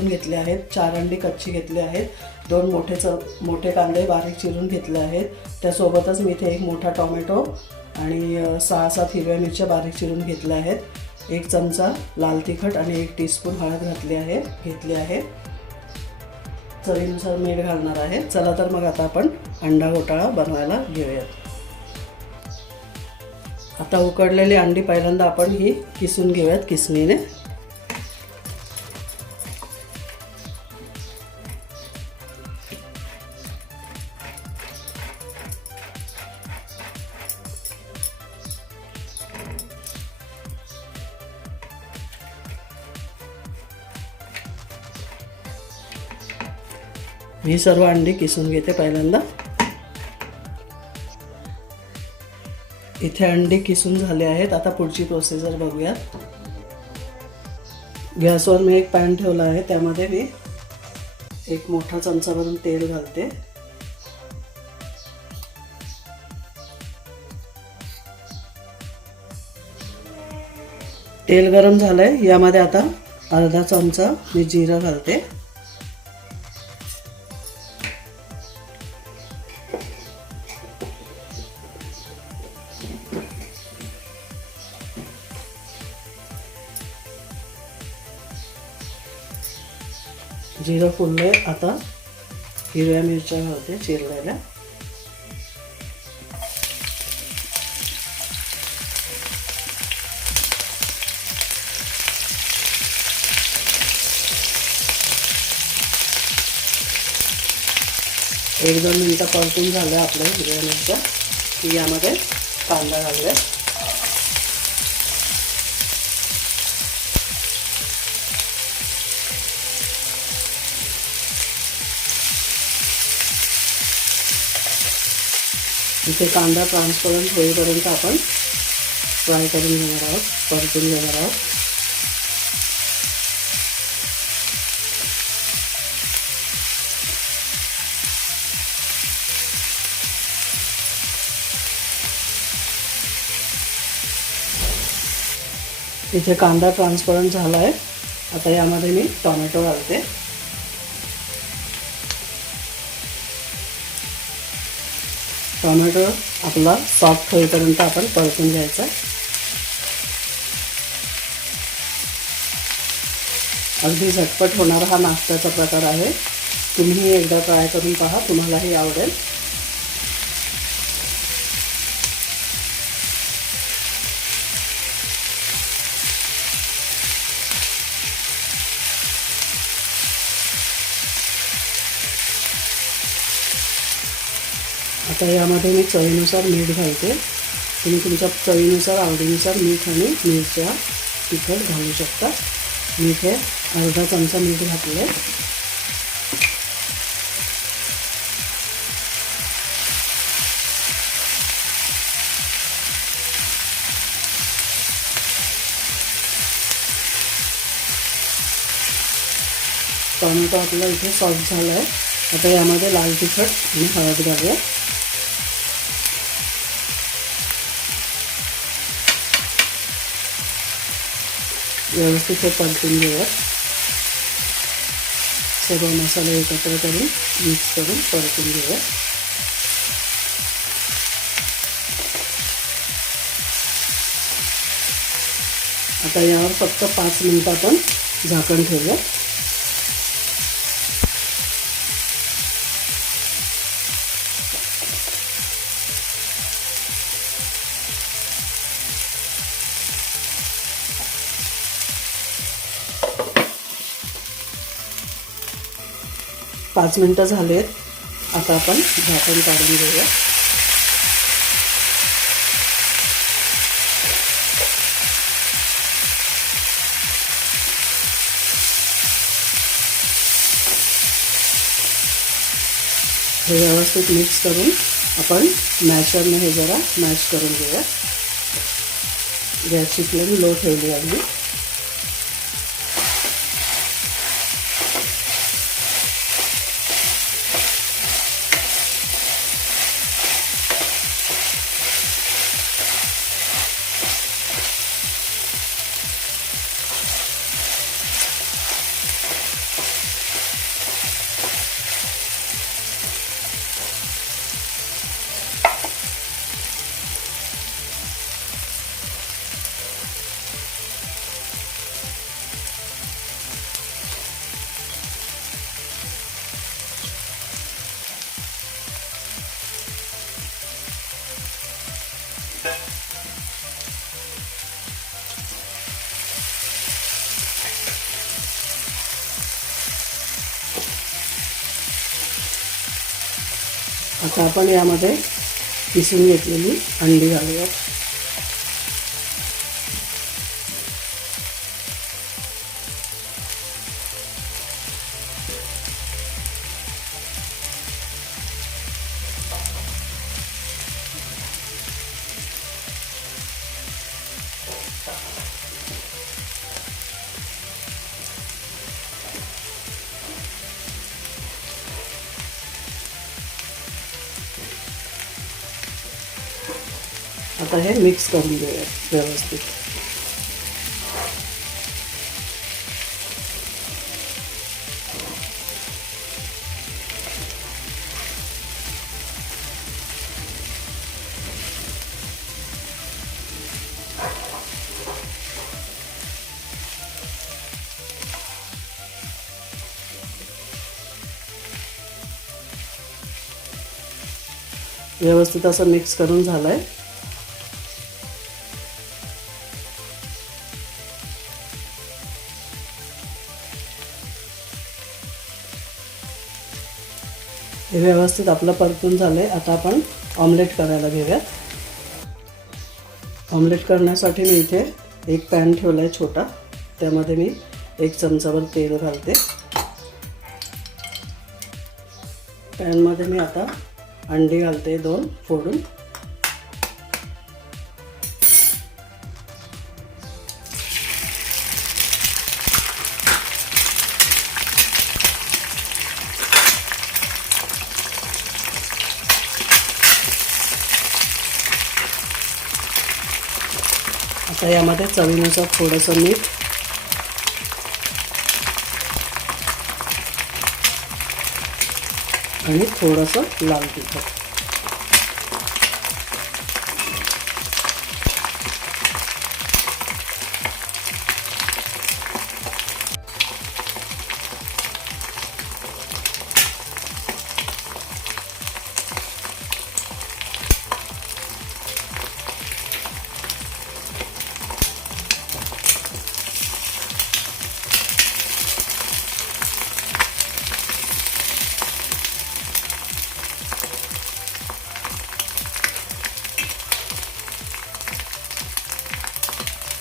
घेतले आहेत चार अंडी कच्ची घेतली आहेत दोन मोठे च मोठे कांदे बारीक चिरून घेतले आहेत. त्यासोबतच मी इथे एक मोठा टोमॅटो आणि सहा सात हिरव्या मिरच्या बारीक चिरून घेतल्या आहेत. एक चमचा लाल तिखट आणि एक टीस्पून हळद घातली आहे घेतली आहे. चवीनुसार मीठ घालणार आहे. चला तर मग आता आपण अंडा घोटाळा बनवायला घेऊयात. आता उकडलेली अंडी पहिल्यांदा आपण ही किसून घेऊयात किसणीने. मी सर्व अंडी किसून घेते पहिल्यांदा. इथे अंडी किसून झाले आहेत. आता पुढची प्रोसिजर बघूयात. गॅसवर मी एक पॅन ठेवला आहे. त्यामध्ये मी एक मोठा चमचा भरून तेल घालते. तेल गरम झालंय. यामध्ये आता अर्धा चमचा मी जिरं घालते. जिरं फुलले आता हिरव्या मिरच्या घालते चिरलेल्या. एक दोन मिनटं परतून झालं आपलं हिरव्या मिरच्या. की यामध्ये कांदा घालूया. इथे कांदा ट्रान्सपरंट होईपर्यंत आपण फ्राय करून घेणार आहोत परतून घेणार आहोत. इथे कांदा ट्रान्सपरंट झाला आहे आता यामध्ये मी टोमॅटो घालते. टोमॅटो आपला सॉफ्ट होईपर्यंत आपण परतून घ्यायचा. अगदी झटपट होणारा हा नाश्त्याचा प्रकार आहे. तुम्ही एकदा ट्राय करून पहा तुम्हालाही आवडेल. आता यामध्ये मी चवीनुसार मीठ घालते. तुम्ही तुमच्या चवीनुसार आवडीनुसार मीठ आणि मिरच्या तिखट घालू शकता. मीठ हे अर्धा चमचा मीठ घातले टोमॅटो आपला इथे सॉफ्ट झाला आहे आता यामध्ये लाल तिखट आणि हळद घालूया. व्यवस्थित हे परतून घेऊया सर्व मसाले एकत्र करून मिक्स करून परतून घेऊया आता यावर फक्त पाच मिनिटं आपण झाकण ठेवूया पाच मिनटं झालेत. आता आपण झाकण काढून घेऊया. हे व्यवस्थित मिक्स करून आपण मॅशरने हे जरा मॅश करून घेऊया. गॅसची फ्लेम लो ठेवली अगदी आता आपण यामध्ये किसून घेतलेली अंडी घालूयात. आता हे मिक्स करून घेऊया व्यवस्थित. व्यवस्थित असं मिक्स करून झालंय. हे व्यवस्थित आपलं परतून झालं आहे आता आपण ऑमलेट करायला घेऊयात. ऑमलेट करण्यासाठी मी इथे एक पॅन ठेवला आहे छोटा. त्यामध्ये मी एक चमचाभर तेल घालते. पॅनमध्ये मी आता अंडी घालते दोन फोडून. आता यामध्ये चवीनुसार थोडंसं मीठ. आणि थोडंसं लाल तिखट.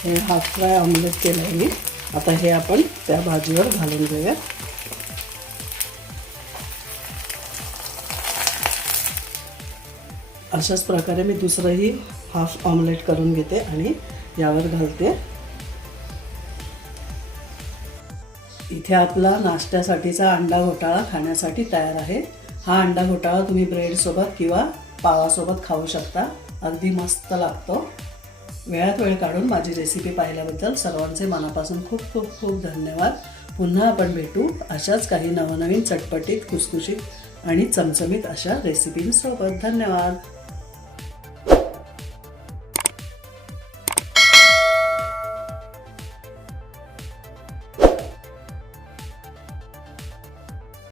हे हाफ फ्राय ऑमलेट केलं आहे मी. आता हे आपण त्या भाजीवर घालून घेऊया. अशाच प्रकारे मी दुसरंही हाफ ऑमलेट करून घेते आणि यावर घालते. इथे आपला नाश्त्यासाठीचा अंडा घोटाळा खाण्यासाठी तयार आहे. हा अंडा घोटाळा तुम्ही ब्रेडसोबत किंवा पावासोबत खाऊ शकता. अगदी मस्त लागतो. वेळात वेळ काढून माझी रेसिपी पाहिल्याबद्दल सर्वांचे मनापासून खूप खूप खूप धन्यवाद. पुन्हा आपण भेटू अशाच काही नवनवीन चटपटीत खुसखुशीत आणि चमचमीत अशा रेसिपींसोबत धन्यवाद.